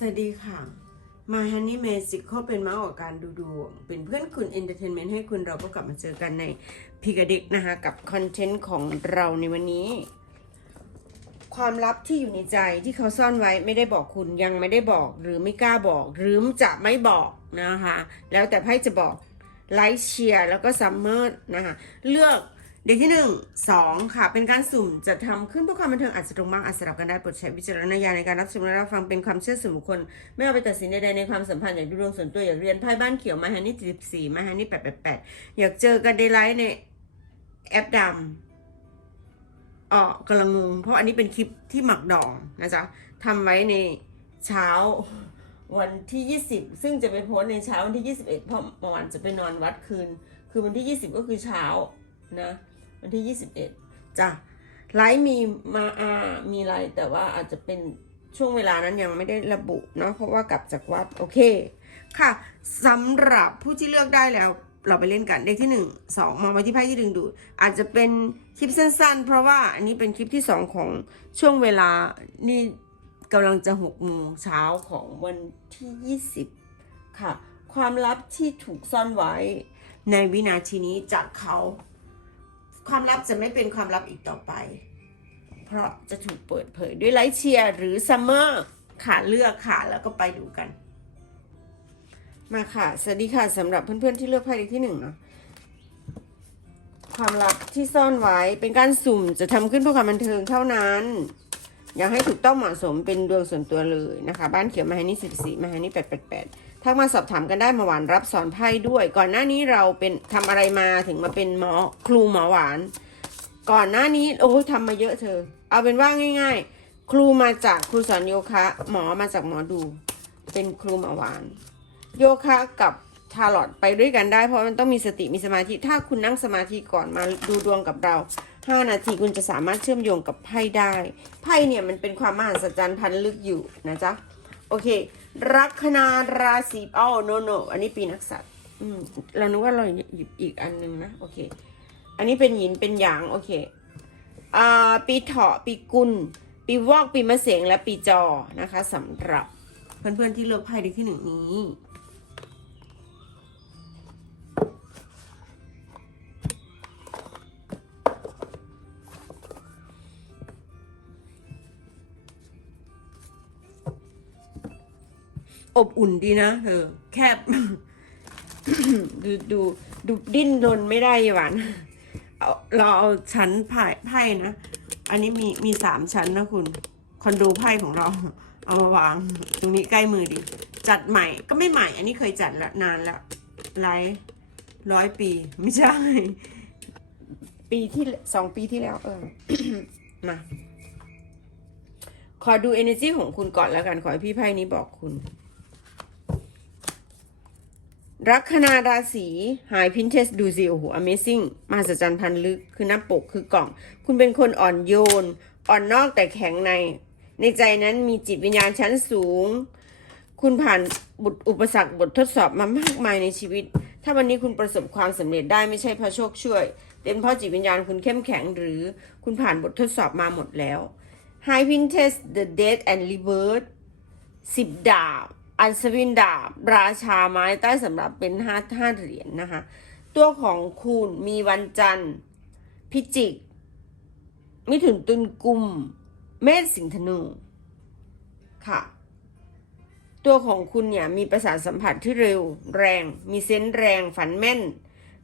สวัสดีค่ะ มาฮันนี่เมจิกเขาเป็นม้ากกการดูดวง เป็นเพื่อนคุณเอนเตอร์เทนเมนต์ให้คุณเราก็กลับมาเจอกันในพิกาดิกนะคะ กับคอนเทนต์ของเราในวันนี้ ความลับที่อยู่ในใจที่เขาซ่อนไว้ไม่ได้บอกคุณยังไม่ได้บอก หรือไม่กล้าบอก หรือจะไม่บอกนะคะ แล้วแต่ไพ่จะบอกไลท์เชียร์แล้วก็ซัมเมอร์นะคะเลือก เด็กที่หนึ่งสองค่ะ เป็นการสุ่มจะทำขึ้นเพื่อความบันเทิงอาจจะตรงบ้างอาจสลับกันได้โปรดใช้วิจารณญาณในการรับชมและรับฟังเป็นความเชื่อส่วนบุคคล ไม่เอาไปตัดสินใดๆในความสัมพันธ์อยากดูดวงส่วนตัวอยากเรียนไพ่บ้านเขียวมาฮันนี่สิบสี่มาฮันนี่แปดแปดแปดอยากเจอกันในไลฟ์ในแอปดำอ๋อกำลังงงเพราะอันนี้เป็นคลิปที่หมักดองนะจ๊ะทำไว้ในเช้าวันที่ 20 ซึ่งจะไปโพสในเช้าวันที่ 21 เพราะเมื่อวานจะไปนอนวัดคืน คือวันที่ 20 ก็คือเช้านะ วันที่ 21จ้ะไลฟ์มีมาอามีไลฟ์แต่ว่าอาจจะเป็นช่วงเวลานั้นยังไม่ได้ระบุเนาะเพราะว่ากลับจากวัดโอเคค่ะสำหรับผู้ที่เลือกได้แล้วเราไปเล่นกันเลขที่หนึ่งสองมองไปที่ไพ่ที่ดึงดูดอาจจะเป็นคลิปสั้นๆ เพราะว่าอันนี้เป็นคลิปที่สองของช่วงเวลานี่กำลังจะหกโมงเช้าของวันที่ยี่สิบค่ะ ความลับที่ถูกซ่อนไว้ในวินาทีนี้จากเขา ความลับจะไม่เป็นความลับอีกต่อไป เพราะจะถูกเปิดเผยด้วยไลท์เชียร์หรือซัมเมอร์ค่ะเลือกค่ะแล้วก็ไปดูกัน มาค่ะ สวัสดีค่ะสำหรับเพื่อนๆที่เลือกไพ่เลขที่หนึ่งเนาะความลับที่ซ่อนไว้เป็นการสุ่มจะทำขึ้นเพื่อความบันเทิงเท่านั้นอยากให้ถูกต้องเหมาะสมเป็นดวงส่วนตัวเลยนะคะ บ้านเขียวมาให้นี่สิบสี่มาให้นี่แปดแปดแปด ทักมาสอบถามกันได้มาหวานรับสอนไพ่ด้วย ก่อนหน้านี้เราเป็นทำอะไรมาถึงมาเป็นหมอครูหมอหวาน ก่อนหน้านี้โอ้ยทำมาเยอะเธอ เอาเป็นว่าง่าย ๆ ครูมาจากครูสอนโยคะ หมอมาจากหมอดู เป็นครูหมอหวาน โยคะกับทาร์ลอตไปด้วยกันได้เพราะมันต้องมีสติมีสมาธิถ้าคุณนั่งสมาธิก่อนมาดูดวงกับเรา 5 นาทีคุณจะสามารถเชื่อมโยงกับไพ่ได้ ไพ่เนี่ยมันเป็นความมหัศจรรย์พันลึกอยู่นะจ๊ะโอเค ลัคนาราศีอ้อโนโนอันนี้ปีนักษัตริย์อืมเรานึกว่าเราหยิบอีกอันหนึงนะโอเค อันนี้เป็นหินเป็นหยางโอเคอ่าปีเถาะปีกุล ปีวอกปีมะเสงและปีจอนะคะสำหรับเพื่อนๆที่เลือกไพ่ดีที่หนึ่งนี้ อบอุ่นดีนะเธอแคบ ดูดูดูดิ้นรนไม่ได้หวานเอาเราเอาชั้นไพ่ไพ่นะ อันนี้มีมีสามชั้นนะคุณ คอนโดไพ่ของเรา เอามาวาง ตรงนี้ใกล้มือดิ จัดใหม่ก็ไม่ใหม่ อันนี้เคยจัดแล้วนานแล้วหลายร้อยปี ไม่ใช่ ปีที่สองปีที่แล้ว เออ มา ขอดู energy ของคุณก่อนแล้วกัน ขอให้พี่ไพ่นี้บอกคุณ ลัคนาราศีหายพินเทสดูสิโอ้โห Amazing มหัศจรรย์พันลึกคือหน้าปกคือกล่อง คุณเป็นคนอ่อนโยน อ่อนนอกแต่แข็งใน ในใจนั้นมีจิตวิญญาณชั้นสูง คุณผ่านบุตรอุปสรรคบททดสอบมามากมายในชีวิต ถ้าวันนี้คุณประสบความสำเร็จได้ไม่ใช่เพราะโชคช่วยเป็นเพราะจิตวิญญาณคุณเข้มแข็งหรือคุณผ่านบททดสอบมาหมดแล้ว High Princess The Dead and Rebirth สิบดาบ อัศวินดาบ ราชาไม้ใต้สำหรับเป็นห้าห้าเหรียญนะคะ ตัวของคุณมีวันจันทร์ พิจิก มิถุนตุลกุม เมษสิงห์ธนู ค่ะ ตัวของคุณเนี่ยมีประสาทสัมผัสที่เร็ว แรง มีเซนส์แรงฝันแม่น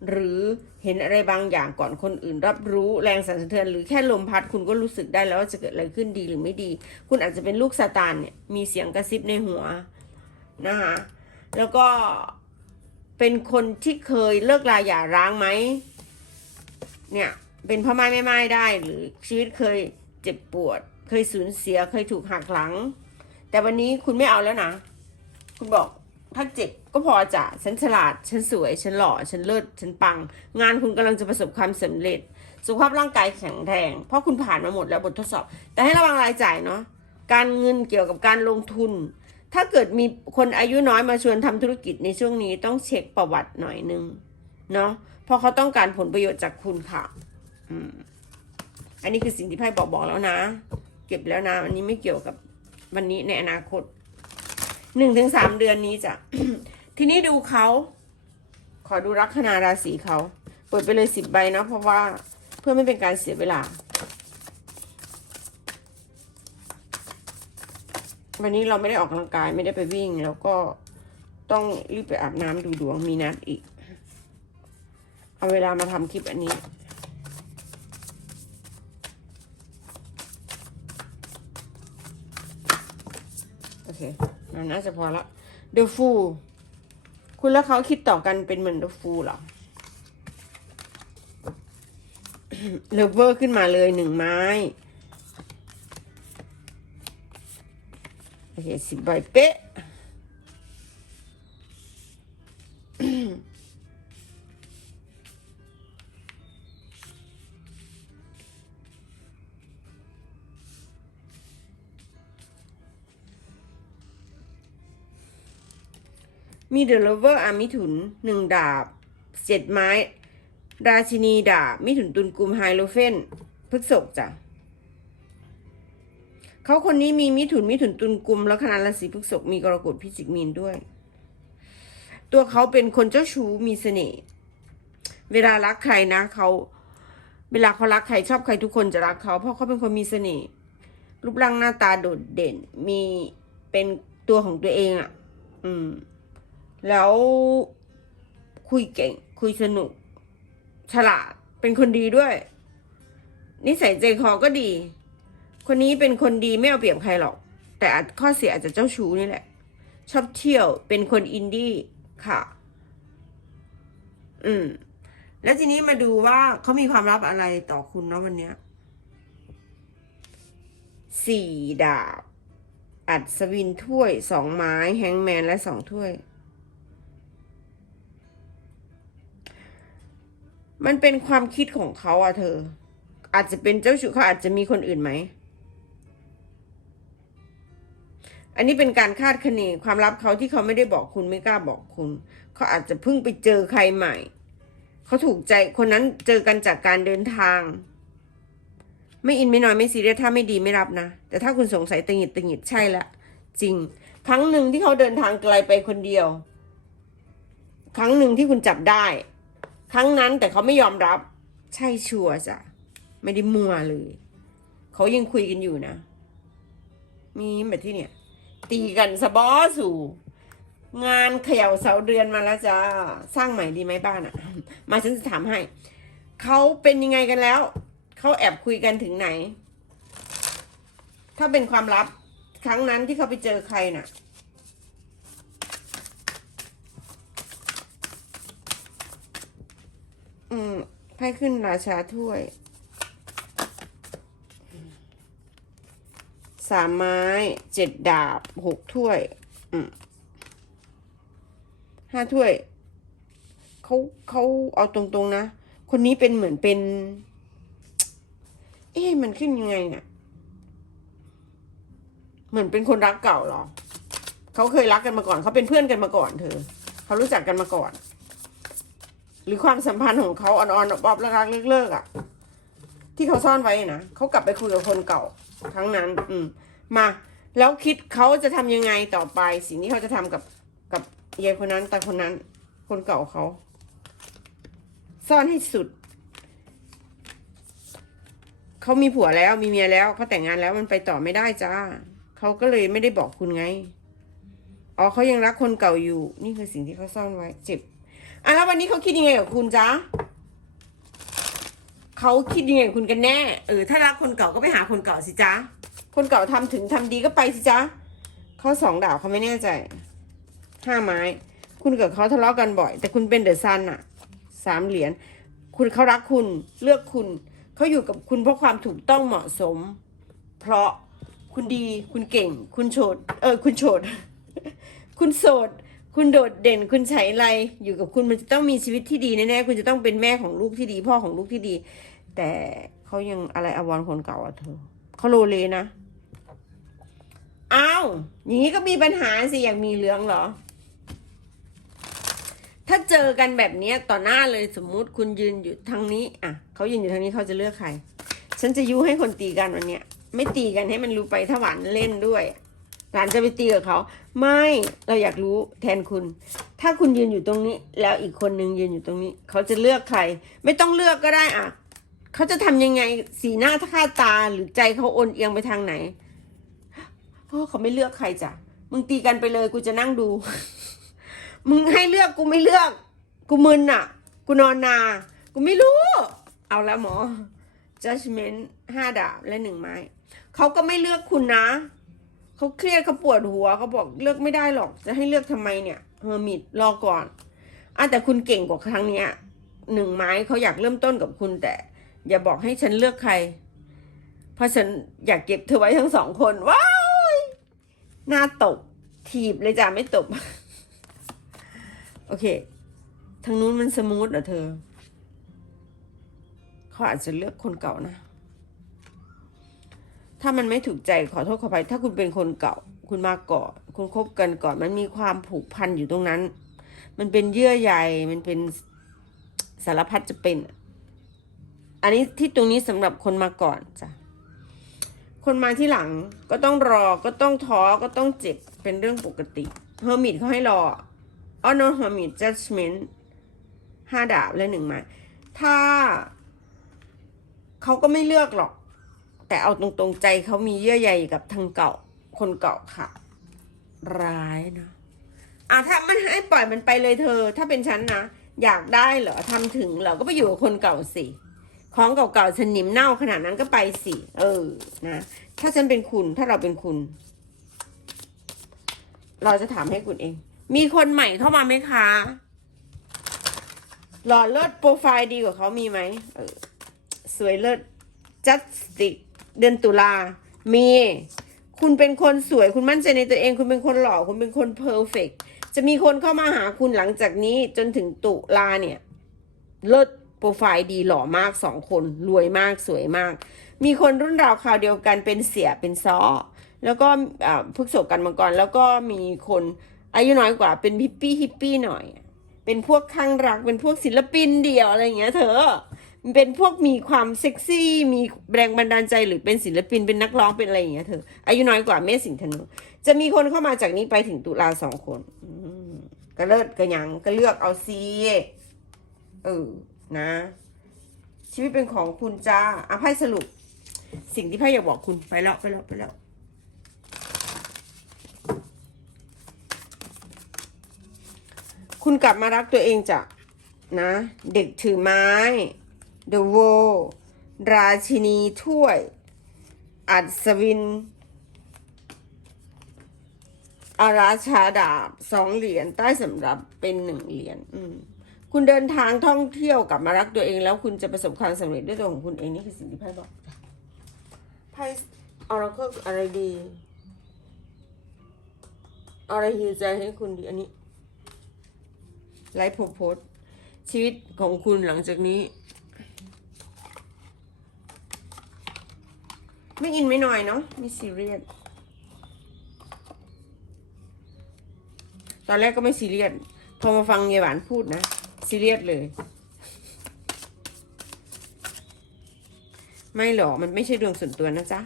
หรือเห็นอะไรบางอย่างก่อนคนอื่น รับรู้แรงสั่นสะเทือน หรือแค่ลมพัดคุณก็รู้สึกได้แล้วว่าจะเกิดอะไรขึ้นดีหรือไม่ดี คุณอาจจะเป็นลูกซาตานเนี่ยมีเสียงกระซิบในหัว นะคะแล้วก็เป็นคนที่เคยเลิกลาหย่าร้างไหมเนี่ยเป็นพ่อไม้แม่ไม้ได้หรือชีวิตเคยเจ็บปวด เคยสูญเสียเคยถูกหักหลัง แต่วันนี้คุณไม่เอาแล้วนะ คุณบอกถ้าเจ็บก็พอจะฉันฉลาด ฉันสวย ฉันหล่อ ฉันเลิศ ฉันปัง งานคุณกำลังจะประสบความสำเร็จ สุขภาพร่างกายแข็งแรง เพราะคุณผ่านมาหมดแล้วบททดสอบ แต่ให้ระวังรายจ่ายเนาะ การเงินเกี่ยวกับการลงทุน ถ้าเกิดมีคนอายุน้อยมาชวนทำธุรกิจในช่วงนี้ต้องเช็คประวัติหน่อยนึงเนาะเพราะเขาต้องการผลประโยชน์จากคุณค่ะอืมอันนี้คือสิ่งที่ไพ่บอกบอกแล้วนะ เก็บแล้วนะอันนี้ไม่เกี่ยวกับวันนี้ในอนาคตหนึ่งถึงสามเดือนนี้จ้ะทีนี้ดูเขา ขอดูลัคนาราศีเขา เปิดไปเลยสิบใบนะเพราะว่าเพื่อไม่เป็นการเสียเวลา วันนี้เราไม่ได้ออกกำลังกายไม่ได้ไปวิ่ง แล้วก็ต้องรีบไปอาบน้ำดูดวงมีนัดอีก เอาเวลามาทำคลิปอันนี้ โอเคนน่าจะพอละ The Fool คุณและเขาคิดต่อกันเป็นเหมือน The Fool เหรอเลเวอร์ขึ้นมาเลยหนึ่งไม้ โอเคสิบใบเป๊ะมีเดลเวอร์อามิถุนหนึ่งดาบเจ็ดไม้ ราชินีดาบมิถุนตุลกุมไฮโลเฟนพฤกษกจ้ะ เขาคนนี้มีมิถุนมิถุนตุลกุมแล้วคณะราศีพฤษกมีกรกฎพิจิกมีนด้วย ตัวเขาเป็นคนเจ้าชู้มีเสน่ห์เวลารักใครนะเขาเวลาเขารักใครชอบใครทุกคนจะรักเขาเพราะเขาเป็นคนมีเสน่ห์รูปร่างหน้าตาโดดเด่น มีเป็นตัวของตัวเองอะ่ะ อืม แล้วคุยเก่ง คุยสนุก ฉลาดเป็นคนดีด้วย นิสัยใจคอก็ดี คนนี้เป็นคนดีไม่เอาเปรียบใครหรอก แต่ข้อเสียอาจจะเจ้าชู้นี่แหละ ชอบเที่ยวเป็นคนอินดี้ค่ะ อืม แล้วทีนี้มาดูว่าเขามีความลับอะไรต่อคุณเนาะวันเนี้ยสี่ดาบ อัศวินถ้วยสองไม้แฮงแมนและสองถ้วย มันเป็นความคิดของเขาอะเธอ อาจจะเป็นเจ้าชู้เขาอาจจะมีคนอื่นไหม อันนี้เป็นการคาดคะเนความลับเขาที่เขาไม่ได้บอกคุณไม่กล้าบอกคุณ เขาอาจจะเพิ่งไปเจอใครใหม่ เขาถูกใจคนนั้นเจอกันจากการเดินทาง ไม่อินไม่น้อยไม่ซีเรียสถ้าไม่ดีไม่รับนะ แต่ถ้าคุณสงสัยตึงหิดตึงหิดใช่ละจริง ครั้งหนึ่งที่เขาเดินทางไกลไปคนเดียว ครั้งหนึ่งที่คุณจับได้ ครั้งนั้นแต่เขาไม่ยอมรับ ใช่ชัวร์จ้ะไม่ได้มัวเลย เขายังคุยกันอยู่นะ มีแบบที่เนี่ย ตีกันสะบอสู่ งานเขย่าเสาเดือนมาแล้วจ้าสร้างใหม่ดีไหมบ้านอะ่ะ มาฉันจะถามให้เขาเป็นยังไงกันแล้วเขาแอบคุยกันถึงไหน ถ้าเป็นความลับครั้งนั้นที่เขาไปเจอใครน่ะอืมไพ่ขึ้นราชาถ้วย สามไม้เจ็ดดาบหกถ้วยห้าถ้วยเขาเขาเอาตรงๆนะ คนนี้เป็นเหมือนเป็น เอ๊ะมันขึ้นยังไงเนี่ย เหมือนเป็นคนรักเก่าหรอเขาเคยรักกันมาก่อนเขาเป็นเพื่อนกันมาก่อนเธอเขารู้จักกันมาก่อน หรือความสัมพันธ์ของเขาอ่อนๆบอบๆรักๆเลิกๆอะ ที่เขาซ่อนไว้นะเขากลับไปคุยกับคนเก่า ครั้งนั้น อืม มา แล้วคิดเขาจะทำยังไงต่อไป สิ่งที่เขาจะทำกับกับยายคนนั้นตาคนนั้น คนเก่าเขา ซ่อนให้สุด เขามีผัวแล้วมีเมียแล้วเขาแต่งงานแล้วมันไปต่อไม่ได้จ้าเขาก็เลยไม่ได้บอกคุณไงอ๋อเขายังรักคนเก่าอยู่ นี่คือสิ่งที่เขาซ่อนไว้ เจ็บอะแล้ววันนี้เขาคิดยังไงกับคุณจ๊ะ เขาคิดยังไงกับคุณกันแน่ เออ ถ้ารักคนเก่าก็ไปหาคนเก่าสิจ๊ะ คนเก่าทำถึงทำดีก็ไปสิจ๊ะเขาสองดาวเขาไม่แน่ใจ ห้าไม้ คุณกับเขาทะเลาะกันบ่อย แต่คุณเป็นเดอะซันอะสามเหรียญ คุณเขารักคุณ เลือกคุณ เขาอยู่กับคุณเพราะความถูกต้องเหมาะสม เพราะคุณดี คุณเก่ง คุณโฉด เออ คุณโฉด คุณโสด คุณโดดเด่น คุณใช้ไร อยู่กับคุณมันจะต้องมีชีวิตที่ดีแน่ๆ คุณจะต้องเป็นแม่ของลูกที่ดี พ่อของลูกที่ดี แต่เขายังอะไรอวรคนเก่าอะเธอเขาโลเลนะอ้าวอย่างนี้ก็มีปัญหาสิอยากมีเรื่องเหรอ ถ้าเจอกันแบบเนี้ยต่อหน้าเลยสมมุติคุณยืนอยู่ทางนี้ อะเขายืนอยู่ทางนี้เขาจะเลือกใคร ฉันจะยุให้คนตีกันวันเนี้ยไม่ตีกันให้มันรู้ไปถ้าหวานเล่นด้วยหลานจะไปตีกับเขา ไม่เราอยากรู้แทนคุณ ถ้าคุณยืนอยู่ตรงนี้ แล้วอีกคนนึงยืนอยู่ตรงนี้ เขาจะเลือกใคร ไม่ต้องเลือกก็ได้อะ เขาจะทำยังไงสีหน้าท่าตาหรือใจเขาโอนเอียงไปทางไหนเขาไม่เลือกใครจ้ะมึงตีกันไปเลยกูจะนั่งดู มึงให้เลือกกูไม่เลือก กูมึนอะ กูนอนนา กูไม่รู้ เอาละหมอ judgment ห้าดาบและหนึ่งไม้เขาก็ไม่เลือกคุณนะเขาเครียดเขาปวดหัวเขาบอกเลือกไม่ได้หรอก จะให้เลือกทำไมเนี่ยเฮอร์มิตรอก่อนอะแต่คุณเก่งกว่าครั้งเนี้ยหนึ่งไม้เขาอยากเริ่มต้นกับคุณแต่ อย่าบอกให้ฉันเลือกใคร เพราะฉันอยากเก็บเธอไว้ทั้งสองคน ว้าวหน้าตบถีบเลยจ้ะไม่ตบโอเค ทางนู้นมันสมูทเหรอเธอ เขาอาจจะเลือกคนเก่านะ ถ้ามันไม่ถูกใจขอโทษขออภัยถ้าคุณเป็นคนเก่า คุณมาก่อนคุณคบกันก่อน มันมีความผูกพันอยู่ตรงนั้น มันเป็นเยื่อใยมันเป็นสารพัดจะเป็น อันนี้ที่ตรงนี้สำหรับคนมาก่อนจ้ะคนมาที่หลังก็ต้องรอก็ต้องท้อก็ต้องเจ็บเป็นเรื่องปกติเฮอร์มิตเขาให้รออ๋อ no hermit judgment ห้าดาบและหนึ่งไม้ถ้าเขาก็ไม่เลือกหรอก แต่เอาตรงๆใจเขามีเยื่อใยกับทางเก่า คนเก่าค่ะ ร้ายนะอะถ้ามันให้ปล่อยมันไปเลยเธอ ถ้าเป็นฉันนะอยากได้เหรอทำถึงเหรอก็ไปอยู่กับคนเก่าสิ ของเก่าๆสนิมเน่าขนาดนั้นก็ไปสิ เออ นะ ถ้าฉันเป็นคุณ ถ้าเราเป็นคุณ เราจะถามให้คุณเอง มีคนใหม่เข้ามาไหมคะ หล่อเลิศโปรไฟล์ดีกว่าเขามีไหม เออ สวยเลิศ จัดสติก เดือนตุลา มี คุณเป็นคนสวย คุณมั่นใจในตัวเอง คุณเป็นคนหล่อ คุณเป็นคนเพอร์เฟกจะมีคนเข้ามาหาคุณหลังจากนี้จนถึงตุลาเนี่ย เลิศ รไฟล์ดีหล่อมากสองคนรวยมากสวยมาก มีคนรุ่นราวคราวเดียวกันเป็นเสียเป็นซ้อ แล้วก็พึกษกกันมาก่อนแล้วก็มีคนอายุน้อยกว่าเป็นฮิปปี้ฮิปปี้หน่อย เป็นพวกข้างรักเป็นพวกศิลปินเดี่ยวอะไรอย่างเงี้ยเธอเป็นพวกมีความเซ็กซี่ มีแรงบันดาลใจหรือเป็นศิลปินเป็นนักร้องเป็นอะไรอย่างเงี้ยเธออายุน้อยกว่าเมฆสิงห์ธนูจะมีคนเข้ามาจากนี้ไปถึงตุลาสองคนก็เลิศก็ยังก็เลือกเอาซีเออ นะ ชีวิตเป็นของคุณจ้าอะไพ่สรุป สิ่งที่ไพ่อยากบอกคุณไปแล้วไปแล้วไปแล้วคุณกลับมารักตัวเองจ้ะนะ เด็กถือไม้ The w o r ราชินีถ้วย อัศวิน อาราชาดาบสองเหรียญใต้สำหรับเป็นหนึ่งเหรียญอืม คุณเดินทางท่องเที่ยวกลับมารักตัวเอง แล้วคุณจะประสบความสำเร็จด้วยตัวของคุณเองนี่คือสิ่งที่ไพ่บอกไพ่ออราเคิลอะไรดีอะไรฮิวใจให้คุณดีอันนี้ไลฟ์โพสต์ชีวิตของคุณหลังจากนี้ ไม่อินไม่หน่อยเนาะไม่ซีเรียสตอนแรกก็ไม่ซีเรียสพอมาฟังยายหวานพูดนะ ซีเรียสเลย ไม่หรอก มันไม่ใช่ดวงส่วนตัวนะจ๊ะ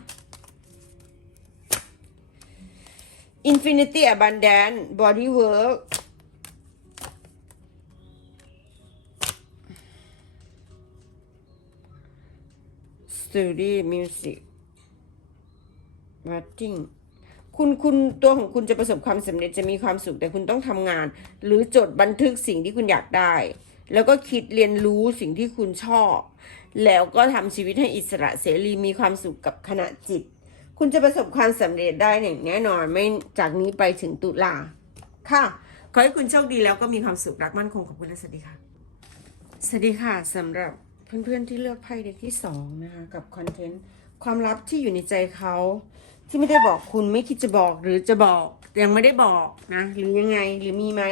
Infinity Abundance Body Work Study Music Writing คุณคุณตัวของคุณจะประสบความสำเร็จจะมีความสุขแต่คุณต้องทำงาน หรือจดบันทึกสิ่งที่คุณอยากได้ แล้วก็คิดเรียนรู้สิ่งที่คุณชอบ แล้วก็ทำชีวิตให้อิสระเสรีมีความสุขกับขณะจิต คุณจะประสบความสำเร็จได้อย่างแน่นอนไม่จากนี้ไปถึงตุลาค่ะขอให้คุณโชคดีแล้วก็มีความสุขรักมั่นคงขอบคุณและสวัสดีค่ะสวัสดีค่ะสำหรับเพื่อนๆที่เลือกไพ่เด็กที่สองนะคะกับคอนเทนต์ความลับที่อยู่ในใจเขา ที่ไม่ได้บอกคุณไม่คิดจะบอกหรือจะบอกยังไม่ได้บอกนะหรือยังไงหรือมีไหม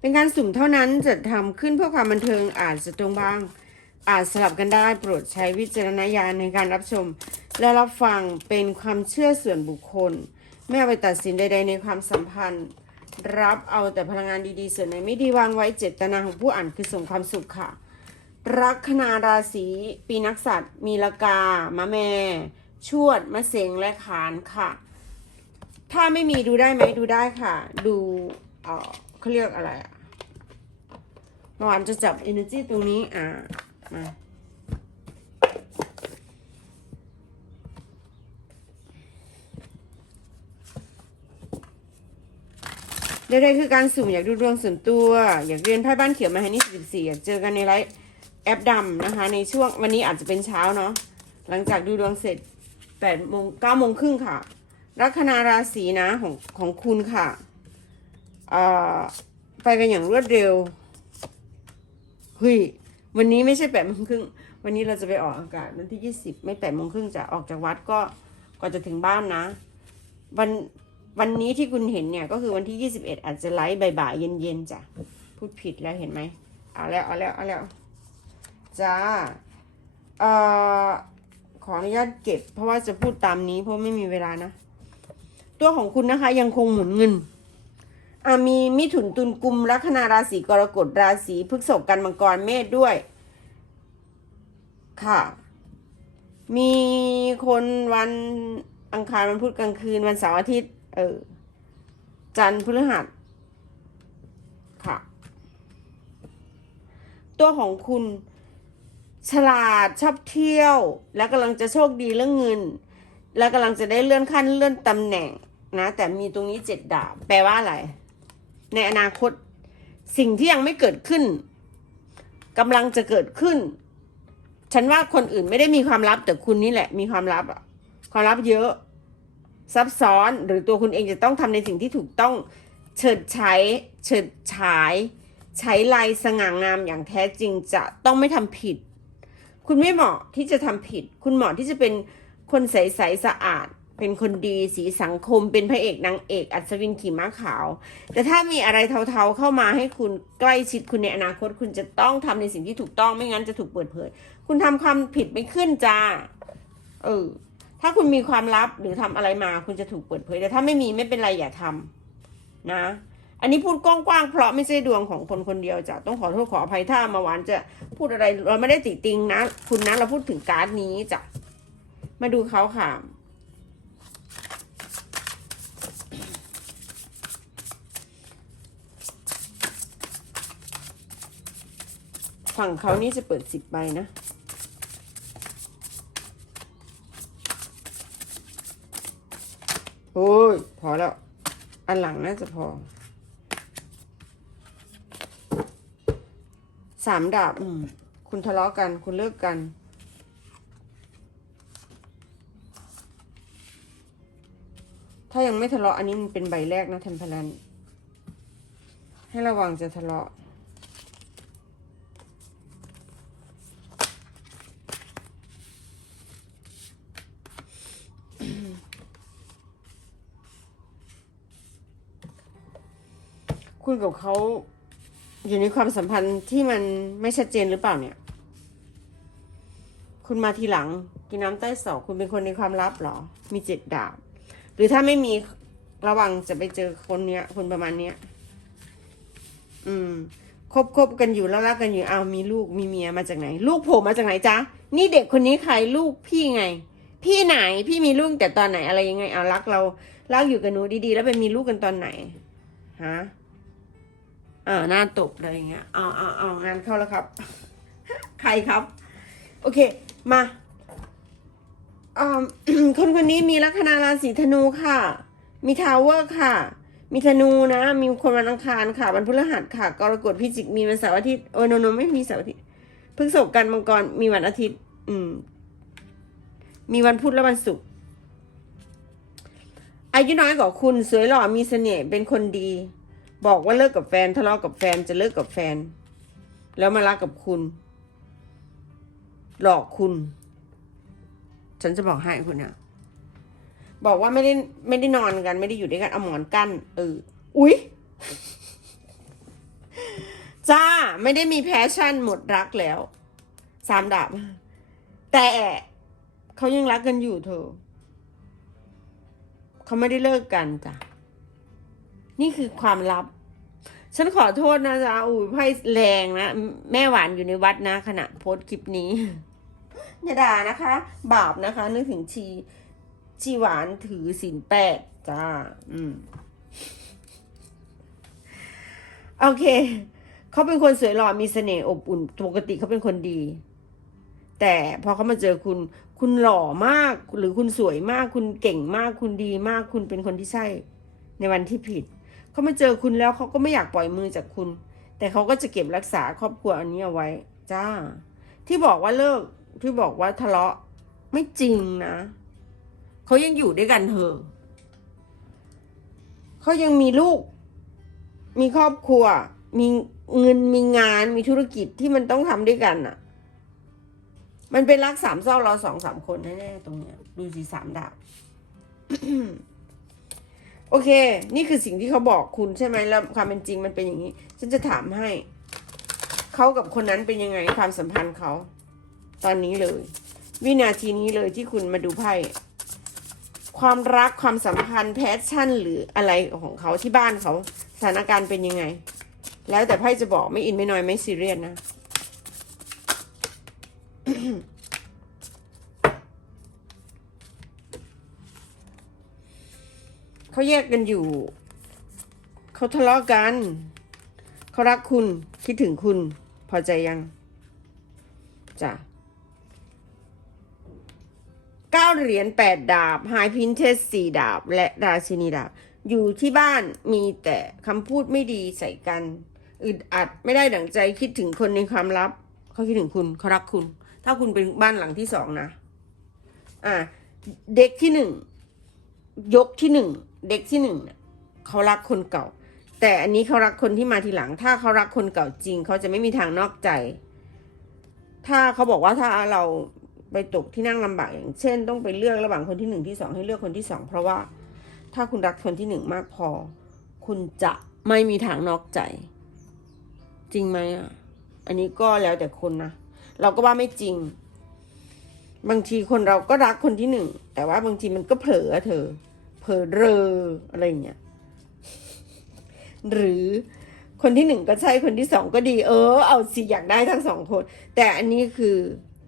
เป็นการสุ่มเท่านั้นจะทำขึ้นเพื่อความบันเทิงอาจจะตรงบ้าง อาจสลับกันได้โปรดใช้วิจารณญาณในการรับชม และรับฟังเป็นความเชื่อส่วนบุคคล ไม่เอาไปตัดสินใด ๆ ในความสัมพันธ์ รับเอาแต่พลังงานดีๆ ส่วนไหนไม่ดีวางไว้เจตนาของผู้อ่านคือส่งความสุขค่ะ ลัคนาราศีปีนักษัตริย์มีละกามะแม่ ชวดมะเสงและขานค่ะ ถ้าไม่มีดูได้ไหมดูได้ค่ะ ดูเออเขาเรียกอะไรอะเมื่อวานจะจับ energy ตรงนี้อ่ามาใดๆคือการสุ่มอยากดูดวงส่วนตัว อยากเรียนไพ่บ้านเขียวมาให้นี่14อยากเจอกันในไลฟ์แอปดำนะคะ ในช่วงวันนี้อาจจะเป็นเช้าเนาะหลังจากดูดวงเสร็จ 8โมง9โมงครึ่งค่ะ ลัคนาราศีนะของของคุณค่ะไปกันอย่างรวดเร็วเฮ้ยวันนี้ไม่ใช่8โมงครึ่งวันนี้เราจะไปออกอากาศวันที่20ไม่8โมงครึ่งจะออกจากวัดก็ก็จะถึงบ้านนะ วันวันนี้ที่คุณเห็นเนี่ยก็คือวันที่21อาจจะไลฟ์บ่ายเย็นๆจ้ะพูดผิดแล้วเห็นไหมเอาแล้วเอาแล้วเอาแล้วจ้าเอ่อ ขออนุญาตเก็บ เพราะว่าจะพูดตามนี้เพราะไม่มีเวลานะ ตัวของคุณนะคะ ยังคงหมุนเงินอามีมิถุนตุลกุมลัคนาราศีกรกฎราศีพฤษภกันมังกรเมษด้วย ค่ะ มีคนวันอังคารวันพุธกลางคืนวันเสาร์อาทิตย์ เออ จันทร์พฤหัสค่ะ ตัวของคุณ ฉลาดชอบเที่ยว และกำลังจะโชคดีเรื่องเงิน และกำลังจะได้เลื่อนขั้นเลื่อนตำแหน่งนะ แต่มีตรงนี้เจ็ดดาบแปลว่าอะไร ในอนาคต สิ่งที่ยังไม่เกิดขึ้นกำลังจะเกิดขึ้น ฉันว่าคนอื่นไม่ได้มีความลับแต่คุณนี่แหละ มีความลับอะความลับเยอะ ซับซ้อนหรือตัวคุณเองจะต้องทำในสิ่งที่ถูกต้องเฉิดใช้เฉิดฉาย ใช้ลายสง่างามอย่างแท้จริงจะต้องไม่ทำผิด คุณไม่เหมาะที่จะทำผิด คุณเหมาะที่จะเป็นคนใสๆสสะอาด เป็นคนดีสีสังคม เป็นพระเอกนางเอก อัศวินขี่ม้าขาว แต่ถ้ามีอะไรเทาๆเข้ามาให้คุณใกล้ชิดคุณในอนาคต คุณจะต้องทำในสิ่งที่ถูกต้องไม่งั้นจะถูกเปิดเผย คุณทำความผิดไม่ขึ้นจ้า เออ ถ้าคุณมีความลับหรือทำอะไรมา คุณจะถูกเปิดเผย แต่ถ้าไม่มีไม่เป็นไรอย่าทำนะ อันนี้พูดกว้างๆเพราะไม่ใช่ดวงของคนคนเดียวจ้ะต้องขอโทษขออภัยถ้ามาหวานจะพูดอะไรเราไม่ได้ติติงนะ คุณนะเราพูดถึงการ์ดนี้จ้ะมาดูเขาค่ะฝั่งเขานี่จะเปิดสิบใบนะโอ้ยพอแล้ว อันหลังน่าจะพอ สามดาบ อืม คุณทะเลาะกัน คุณเลิกกัน ถ้ายังไม่ทะเลาะอันนี้มันเป็นใบแรกนะเทมเพลนให้ระวังจะทะเลาะ คุณกับเขา อยู่ในความสัมพันธ์ที่มันไม่ชัดเจนหรือเปล่าเนี่ย คุณมาทีหลัง กินน้ำใต้ศอกคุณเป็นคนในความลับเหรอ มีเจ็ดดาบ หรือถ้าไม่มีระวังจะไปเจอคนเนี้ย คนประมาณเนี้ย อืมคบคบกันอยู่แล้วรักกันอยู่เอามีลูกมีเมียมาจากไหน ลูกโผล่มาจากไหนจ๊ะนี่เด็กคนนี้ใครลูกพี่ไง พี่ไหนพี่มีลูกแต่ตอนไหนอะไรยังไงเอารักเรารักอยู่กับหนูดีๆ แล้วไปมีลูกกันตอนไหนฮะ เออหน้าตกอะไรอย่างเงี้ยเอาเอาเอางานเข้าแล้วครับ ใครครับ โอเค มาอ่าคนคนนี้มีลัคนาราศีธนูค่ะ มีทาวเวอร์ค่ะ มีธนูนะ มีคนวันอังคารค่ะวันพฤหัสค่ะ กรกฎพิจิก มีวันเสาร์อาทิตย์โอ้ยโนโนไม่มีเสาร์อาทิตย์พฤษภกันมังกรมีวันอาทิตย์ อืม มีวันพุธและวันศุกร์อายุน้อยกว่าคุณสวยหล่อมีเสน่ห์เป็นคนดี บอกว่าเลิกกับแฟนทะเลาะกับแฟนจะเลิกกับแฟน แล้วมารักกับคุณ หลอกคุณ ฉันจะบอกให้คุณนี่ยบอกว่าไม่ได้ไม่ได้นอนกัน ไม่ได้อยู่ด้วยกันเอาหมอนกั้นเอออุ๊ยจ้าไม่ได้มีแพชชั่นหมดรักแล้วสามดาบแต่เขายังรักกันอยู่เธอเขาไม่ได้เลิกกันจ้ะ นี่คือความลับ ฉันขอโทษนะจ๊ะอุ้ยไพ่แรงนะ แม่หวานอยู่ในวัดนะ ขณะโพสต์คลิปนี้อย่าด่านะคะ บาปนะคะ นึกถึงชี ชีหวานถือศีลแปดจ้า อืม โอเค เขาเป็นคนสวยหล่อมีเสน่ห์อบอุ่น ปกติเขาเป็นคนดี แต่พอเขามาเจอคุณ คุณหล่อมาก หรือคุณสวยมาก คุณเก่งมาก คุณดีมาก คุณเป็นคนที่ใช่ ในวันที่ผิด เขามาเจอคุณแล้วเขาก็ไม่อยากปล่อยมือจากคุณ แต่เขาก็จะเก็บรักษาครอบครัวอันนี้เอาไว้ จ้า ที่บอกว่าเลิกที่บอกว่าทะเลาะไม่จริงนะเขายังอยู่ด้วยกันเถอะเขายังมีลูก มีครอบครัว มีเงินมีงานมีธุรกิจที่มันต้องทำด้วยกันอะมันเป็นรักสามเศร้าเราสองสามคนแน่ๆตรงเนี้ย ดูสิสามดาบ โอเค นี่คือสิ่งที่เขาบอกคุณใช่ไหมแล้วความเป็นจริงมันเป็นอย่างนี้ ฉันจะถามให้ เขากับคนนั้นเป็นยังไงความสัมพันธ์เขา ตอนนี้เลย วินาทีนี้เลยที่คุณมาดูไพ่ความรักความสัมพันธ์แพชชั่น หรืออะไรของเขาที่บ้านเขาสถานการณ์เป็นยังไง แล้วแต่ไพ่จะบอกไม่อินไม่น้อยไม่ซีเรียสนะ เขาแยกกันอยู่ เขาทะเลาะกัน เขารักคุณคิดถึงคุณ พอใจยังจ้ะเก้าเหรียญแปดดาบไฮพินเทสสี่ดาบ และราชินีดาบ อยู่ที่บ้านมีแต่คำพูดไม่ดีใส่กัน อึดอัดไม่ได้ดั่งใจคิดถึงคนในความลับ เขาคิดถึงคุณเขารักคุณ ถ้าคุณเป็นบ้านหลังที่สองนะ อ่า เด็กที่หนึ่ง ยกที่หนึ่ง เด็กที่หนึ่งเขารักคนเก่า แต่อันนี้เขารักคนที่มาทีหลัง ถ้าเขารักคนเก่าจริง เขาจะไม่มีทางนอกใจ ถ้าเขาบอกว่าถ้าเราไปตกที่นั่งลำบากอย่างเช่น ต้องไปเลือกระหว่างคนที่หนึ่งที่สองให้เลือกคนที่สองเพราะว่าถ้าคุณรักคนที่หนึ่งมากพอ คุณจะไม่มีทางนอกใจ จริงไหมอะ อันนี้ก็แล้วแต่คนนะเราก็ว่าไม่จริง บางทีคนเราก็รักคนที่หนึ่งแต่ว่าบางทีมันก็เผลอเธอ อเรออะไรอย่างเงี้ยหรือคนที่หนึ่งก็ใช่คนที่สองก็ดี เออ เอาสิอยากได้ทั้งสองคน แต่อันนี้คือ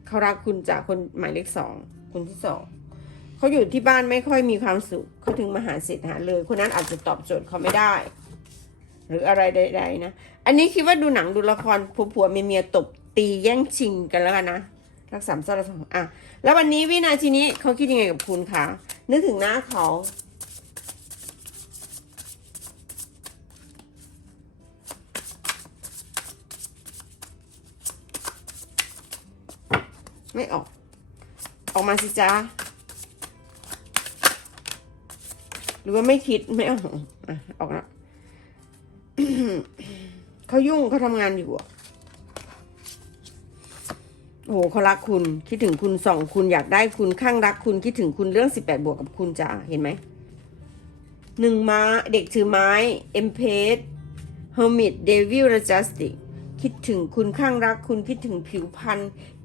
เขารักคุณจากคนหมายเลขสองคนที่สองเขาอยู่ที่บ้านไม่ค่อยมีความสุขเขาถึงมาหาเศรษฐาเลย คนนั้นอาจจะตอบโจทย์เขาไม่ได้ หรืออะไรใดๆนะอันนี้คิดว่าดูหนังดูละครผัวเมียตบตีแย่งชิงกันแล้วกันนะรักสามเศร้าสองอะแล้ววันนี้วินาทีนี้เขาคิดยังไงกับคุณคะนึกถึงหน้าเขา ไม่ออก ออกมาสิจ้าหรือว่าไม่คิดไม่ออกอะออกแล้วเขายุ่งเขาทำงานอยู่อะโอ้โหเขารักคุณคิดถึงคุณส่องคุณอยากได้คุณข้างรักคุณคิดถึงคุณเรื่องสิบแปดบวกกับคุณจ้าเห็นไหมหนึ่งม้าเด็กถือไม้เอ็มเพสเฮอร์มิตเดวิลและจัสติกคิดถึงคุณข้างรักคุณคิดถึงผิวพรรณ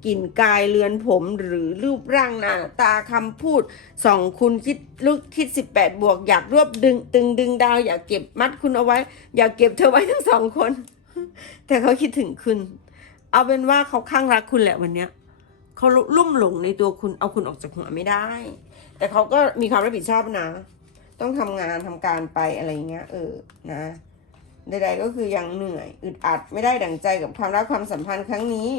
กลิ่นกายเรือนผมหรือรูปร่างหน้าตาคำพูดส่องคุณคิดลุกคิดสิบแปดบวก อยากรวบดึง ตึงดึงดาว อยากเก็บมัดคุณเอาไว้ อยากเก็บเธอไว้ทั้งสองคน แต่เขาคิดถึงคุณ เอาเป็นว่าเขาข้างรักคุณแหละวันเนี้ยเขาลุ่มหลงในตัวคุณเอาคุณออกจากหัวไม่ได้ แต่เขาก็มีความรับผิดชอบนะ ต้องทำงานทำการไปอะไรเงี้ย เออนะใดๆก็คือยังเหนื่อยอึดอัดไม่ได้ดั่งใจกับความรักความสัมพันธ์ครั้งนี้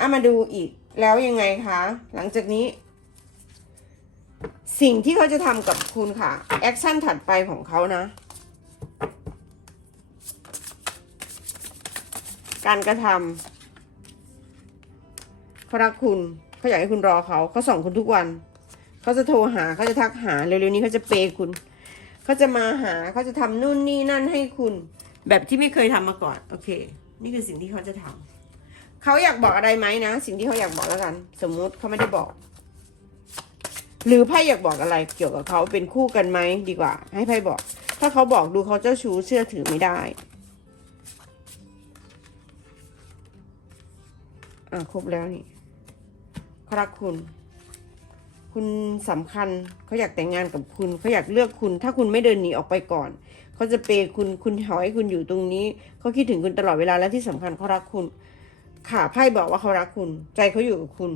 อะมาดูอีกแล้วยังไงคะ หลังจากนี้ สิ่งที่เขาจะทำกับคุณค่ะ แอคชั่นถัดไปของเขานะ การกระทำเขารักคุณเขาอยากให้คุณรอเขาเขาส่องคุณทุกวัน เขาจะโทรหาเขาจะทักหาเร็วๆนี้เขาจะเปย์คุณเขาจะมาหาเขาจะทำนู่นนี่นั่นให้คุณ แบบที่ไม่เคยทำมาก่อน โอเค นี่คือสิ่งที่เขาจะทำ เขาอยากบอกอะไรไหมนะ สิ่งที่เขาอยากบอกแล้วกัน สมมุติเขาไม่ได้บอก หรือไพ่อยากบอกอะไรเกี่ยวกับเขาเป็นคู่กันไหมดีกว่า ให้ไพ่บอก ถ้าเขาบอกดูเขาเจ้าชู้เชื่อถือไม่ได้ อะครบแล้วนี่เขารักคุณ คุณสำคัญเขาอยากแต่งงานกับคุณเขาอยากเลือกคุณ ถ้าคุณไม่เดินหนีออกไปก่อนเขาจะเปย์คุณคุณหอยคุณอยู่ตรงนี้เขาคิดถึงคุณตลอดเวลาและที่สำคัญเขารักคุณ ค่ะไพ่บอกว่าเขารักคุณ ใจเขาอยู่กับคุณ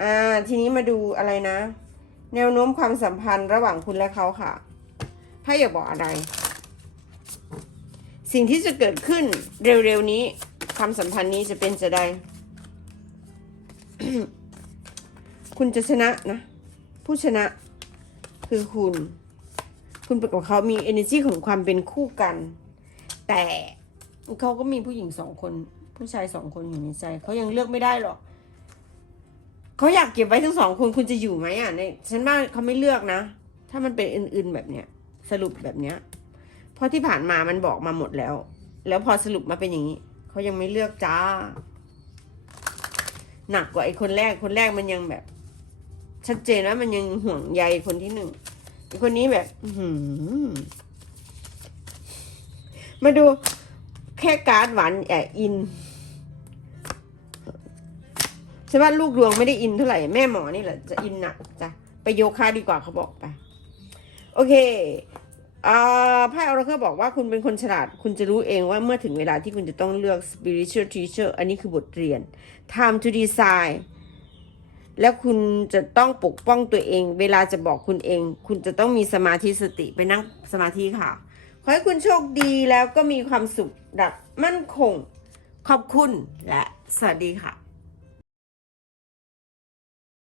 อ่าทีนี้มาดูอะไรนะ แนวโน้มความสัมพันธ์ระหว่างคุณและเขาค่ะไพ่อยากบอกอะไร สิ่งที่จะเกิดขึ้นเร็วๆนี้ ความสัมพันธ์นี้จะเป็นจะได้ คุณจะชนะนะ ผู้ชนะคือคุณ คุณไปกับเขามี energy ของความเป็นคู่กัน แต่เขาก็มีผู้หญิงสองคน ผู้ชายสองคนอยู่ในใจเขายังเลือกไม่ได้หรอกเขาอยากเก็บไว้ทั้งสองคนคุณจะอยู่ไหมอะในฉันว่าเขาไม่เลือกนะ ถ้ามันเป็นอื่นๆแบบเนี้ยสรุปแบบเนี้ยเพราะที่ผ่านมามันบอกมาหมดแล้ว แล้วพอสรุปมาเป็นอย่างนี้เขายังไม่เลือกจ้า หนักกว่าไอ้คนแรกคนแรกมันยังแบบ ชัดเจนว่ามันยังห่วงใยคนที่หนึ่งไอ้คนนี้แบบหืมาดูแค่การ์ดหวานแอบอิน ใช่ว่าลูกดวงไม่ได้อินเท่าไหร่แม่หมอนี่แหละจะอินหนักจ้ะไปโยคะดีกว่าเขาบอกไป โอเคอ่าไพ่ออราเคิลบอกว่าคุณเป็นคนฉลาด คุณจะรู้เองว่าเมื่อถึงเวลาที่คุณจะต้องเลือก spiritual teacher อันนี้คือบทเรียน time to decide แล้วคุณจะต้องปกป้องตัวเอง เวลาจะบอกคุณเอง คุณจะต้องมีสมาธิสติไปนั่งสมาธิค่ะ ขอให้คุณโชคดีแล้วก็มีความสุขดับมั่นคง ขอบคุณและสวัสดีค่ะ